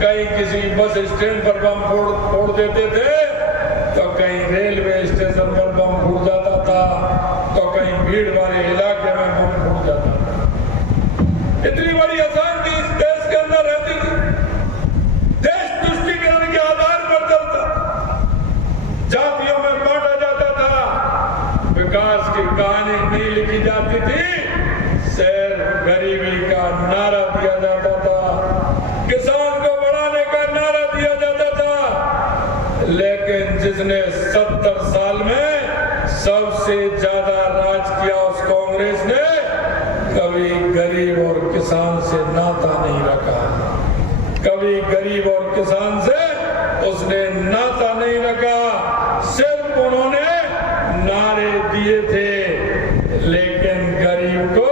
कहीं किसी bus stand पर बम फोड़ देते थे, तो कहीं रेलवे स्टेशन पर बम फूट जाता था, तो कहीं भीड़ वाले इलाके में बम फूट जाता था। इतनी बड़ी अशांति इस देश के अंदर रहती थी। देश तुष्टीकरण के आधार पर चलता, जातियों में बांटा जाता था, विकास की कहानी नहीं लिखी जाती थी, सिर्फ गरीबी का नारा दिया जाता था, किसान को बढ़ाने का नारा दिया जाता था। लेकिन जिसने 70 साल में सबसे ज्यादा राज किया उस कांग्रेस ने कभी गरीब और किसान से नाता नहीं रखा, कभी गरीब और किसान से उसने नाता नहीं रखा। सिर्फ उन्होंने नारे दिए थे, लेकिन गरीब को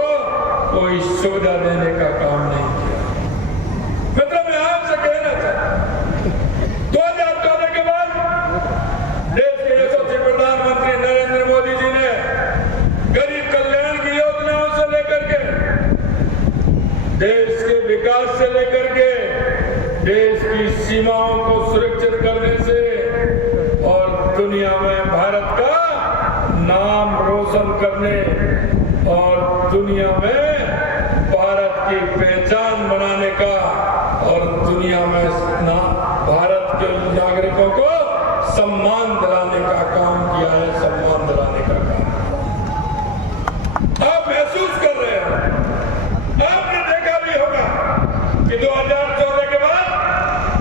कोई सुविधा देने का काम नहीं किया। मतलब मैं आपसे कहना चाहता हूं, 2014 के बाद देश के यशस्वी प्रधानमंत्री नरेंद्र मोदी जी ने गरीब कल्याण की योजनाओं से लेकर के, देश के विकास से लेकर के, देश की सीमाओं को सुरक्षित करने से और दुनिया में भारत का नाम रोशन करने और दुनिया में भारत की पहचान बनाने का और दुनिया में भारत के नागरिकों को सम्मान दिलाने का काम किया है, सम्मान दिलाने का काम। आप महसूस कर रहे हैं, आपने देखा भी होगा कि 2014 के बाद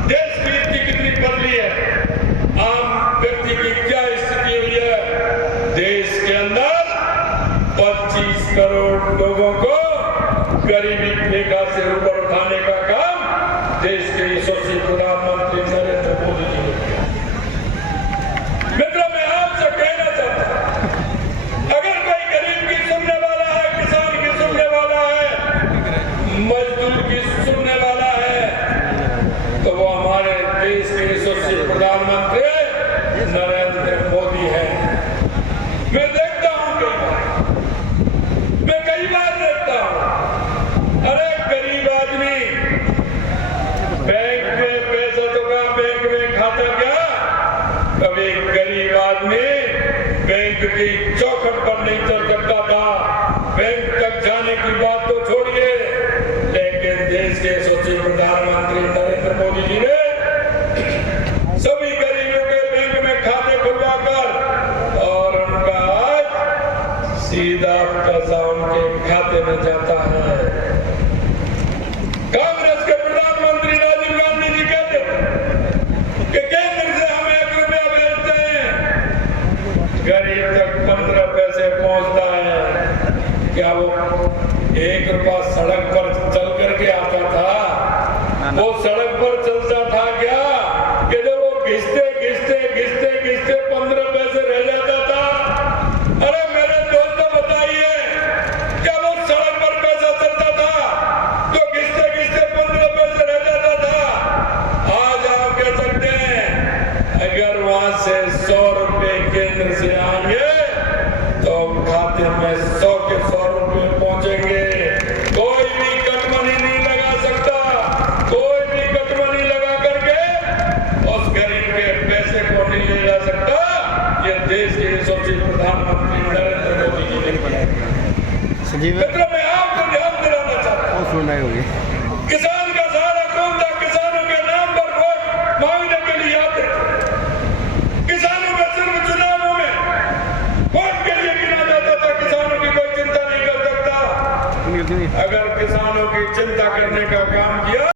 देश की स्थिति कितनी बदली है, आम व्यक्ति की क्या स्थिति हुई है। देश के अंदर 25 करोड़ लोगों को गरीबी रेखा से ऊपर उठाने का काम देश के यशस्वी प्रधानमंत्री नरेंद्र मोदी जी ने किया। मित्रों, मैं आपसे कहना चाहता हूं, अगर कोई गरीब की सुनने वाला है, किसान की सुनने वाला है, मजदूर की सुनने वाला है, तो वो हमारे देश के यशस्वी प्रधानमंत्री नरेंद्र मोदी है। मैं देखता हूं कई बार देखता हूं, अरे गरीब आदमी बैंक में पैसा चुका, बैंक में खाता क्या, कभी गरीब आदमी बैंक की चौखट पर नहीं चढ़ सकता था, बैंक तक जाने की बात तो छोड़िए। लेकिन देश के यशस्वी प्रधानमंत्री नरेंद्र मोदी जी ने सभी गरीबों के बैंक में खाते खुलवाकर और उनका आज सीधा पैसा उनके खाते में जाता है। कांग्रेस के प्रधानमंत्री राजीव गांधी जी कहते थे कि केंद्र से हम 1 रुपया भेजते हैं, गरीब तक 15 पैसे पहुंचता है। क्या वो 1 रुपया सड़क पर चल करके आता था? वो सड़क पर चलता था क्या कि जब वो घिसते 15 पैसे रह जाता था? अरे मेरे दोस्तों, बताइए, क्या वो सड़क पर पैसा चलता था तो घिसते 15 पैसे रह जाता था? आज आप कह सकते हैं अगर वहां से 100 रुपए केंद्र से आएंगे तो खाते में 100 के 100 रुपए पहुंचेंगे। कोई भी कटमनी नहीं लगा सकता, कोई भी कटमनी लगा करके उस गरीब के पैसे को नहीं ले जा सकता। ये देश के यशस्वी प्रधानमंत्री नरेंद्र मोदी जी ने बनाया। मित्रों, मैं आपको ध्यान दिलाना चाहता हूं, किसान का सहारा कौन था? किसानों के नाम पर वोट मांगने के लिए आते थे। किसानों का सिर्फ चुनावों में वोट के लिए गिना जाता था। किसानों की कोई चिंता नहीं कर सकता। अगर किसानों की चिंता करने का काम किया